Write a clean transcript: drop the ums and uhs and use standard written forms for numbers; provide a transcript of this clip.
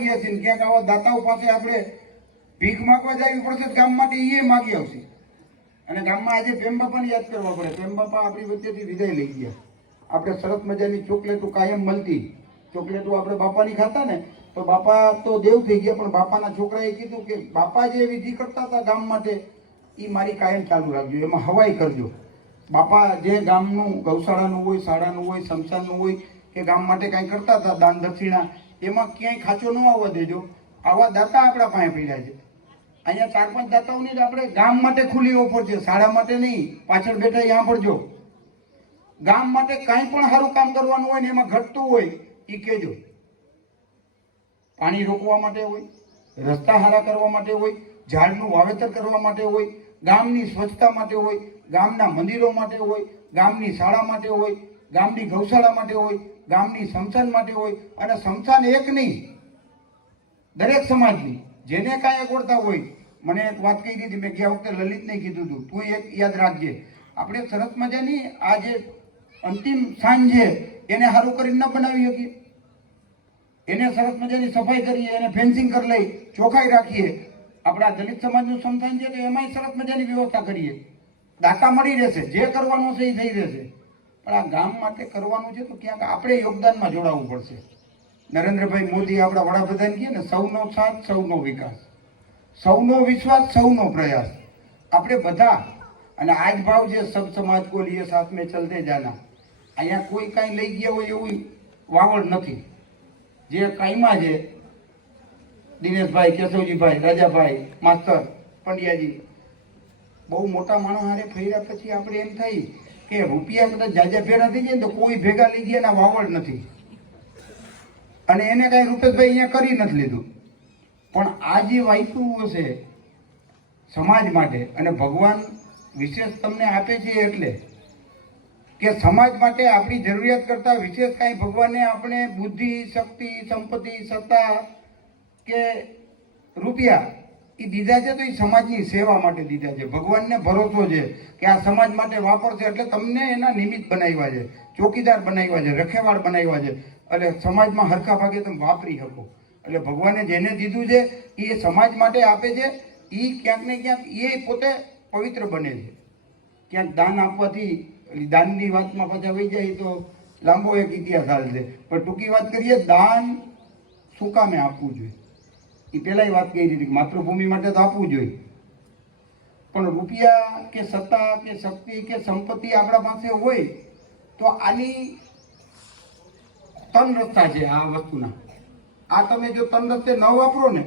ગયા છે ક્યાંક આવા દાતાઓ પાસે આપણે ભીખ માંગવા જવી પડશે ગામ માટે એ માગી આવશે. અને ગામમાં આજે પ્રેમ બાપાને યાદ કરવા પડે. પ્રેમ બાપા આપણી વચ્ચેથી વિદાય લઈ ગયા. આપણે સરસ મજાની ચોકલેટો કાયમ મળતી. ચોકલેટો આપણે બાપાની ખાતા ને તો બાપા તો દેવ થઈ ગયા, પણ બાપાના છોકરાએ કીધું કે બાપા જે વિધિ કરતા હતા ગામ માટે એ મારી કાયમ ચાલુ રાખજો, એમાં હવાઈ કરજો. બાપા જે ગામનું ગૌશાળાનું હોય, શાળાનું હોય, શમશાનનું હોય કે ગામ માટે કાંઈ કરતા હતા દાન દક્ષિણા, એમાં ક્યાંય ખાંચો ન આવવા દેજો. આવા દાતા આપણા પાસે પડ્યા છે. અહીંયા 4-5 દાતાઓની જ આપણે ગામ માટે ખુલ્લી ઓફર છે, શાળા માટે નહીં. પાછળ બેઠા અહીંયા પડજો. ગામ માટે કાંઈ પણ સારું કામ કરવાનું હોય ને એમાં ઘટતું હોય એ કહેજો. પાણી રોકવા માટે હોય, રસ્તા સારા કરવા માટે હોય, ઝાડનું વાવેતર કરવા માટે હોય, ગામની સ્વચ્છતા માટે હોય, ગામના મંદિરો માટે હોય, ગામની શાળા માટે હોય, ગામની ગૌશાળા માટે હોય, ગામની શમશાન માટે હોય. અને શમશાન એક નહીં, દરેક સમાજની જેને કાંઈ અગવડતા હોય. મને એક વાત કહી દીધી, મેં ગયા વખતે લલિતને કીધું હતું, તું એક યાદ રાખજે. આપણે સરસ મજાની આ જે અંતિમ સાંજ છે એને સારું કરીને ન બનાવી શકીએ. એને સરસ મજાની સફાઈ કરીએ, એને ફેન્સિંગ કરી લઈ, ચોખ્ખાઈ રાખીએ. આપણા દલિત સમાજનું સંસ્થાન છે તો એમાંય સરસ મજાની વ્યવસ્થા કરીએ. દાતા મળી રહેશે, જે કરવાનું છે એ થઈ રહેશે. પણ આ ગામ માટે કરવાનું છે તો ક્યાંક આપણે યોગદાનમાં જોડાવવું પડશે. નરેન્દ્રભાઈ મોદી આપણા વડાપ્રધાન કહે ને, સૌનો સાથ સૌનો વિકાસ, સૌનો વિશ્વાસ સૌનો પ્રયાસ. આપણે બધા, અને આજ ભાવ છે સબ સમાજ કો લીએ સાથ મેં ચલતે જાના. અહીંયા કોઈ કાંઈ લઈ ગયા હોય એવું વાવડ નથી. જે કાંઈમાં છે દિનેશભાઈ, કેશવજીભાઈ, રાજાભાઈ, માસ્તર, પંડ્યાજી, બહુ મોટા માણસ હારે ફર્યા પછી આપણે એમ થાય કે રૂપિયા કદાચ જાજા ભેગા થઈ જાય ને તો કોઈ ભેગા લઈ ગયા ના વાવડ નથી. અને એને કાંઈ રૂપેશભાઈ અહીંયા કરી નથી લીધું. પણ આ જે વાયતું હશે સમાજ માટે, અને ભગવાન વિશેષ તમને આપે છે એટલે કે સમાજ માટે આપણી જરૂરિયાત કરતાં વિશેષ કાંઈ ભગવાને આપણે બુદ્ધિ, શક્તિ, સંપત્તિ, સત્તા કે રૂપિયા એ દીધા છે તો એ સમાજની સેવા માટે દીધા છે. ભગવાનને ભરોસો છે કે આ સમાજ માટે વાપરશે એટલે તમને એના નિમિત્ત બનાવ્યા છે, ચોકીદાર બનાવ્યા છે, રખેવાળ બનાવ્યા છે. એટલે સમાજમાં હરખા ભાગે તમે વાપરી શકો. એટલે ભગવાને જેને દીધું છે એ સમાજ માટે આપે છે. એ ક્યાંક ને ક્યાંક એ પોતે પવિત્ર બને છે. ક્યાંક દાન આપવાથી, દાનની વાતમાં પાછા વહી જાય તો લાંબો એક ઇતિહાસ હાલશે. પણ ટૂંકી વાત કરીએ, દાન શું કામે આપવું જોઈએ એ પહેલાંય વાત કરી હતી. માતૃભૂમિ માટે તો આપવું જોઈએ, પણ રૂપિયા કે સત્તા કે શક્તિ કે સંપત્તિ આપણા પાસે હોય તો આની ત્રણ રસ્તા છે આ વસ્તુના. આ તમે જો ત્રણ રસ્તે ન વાપરો ને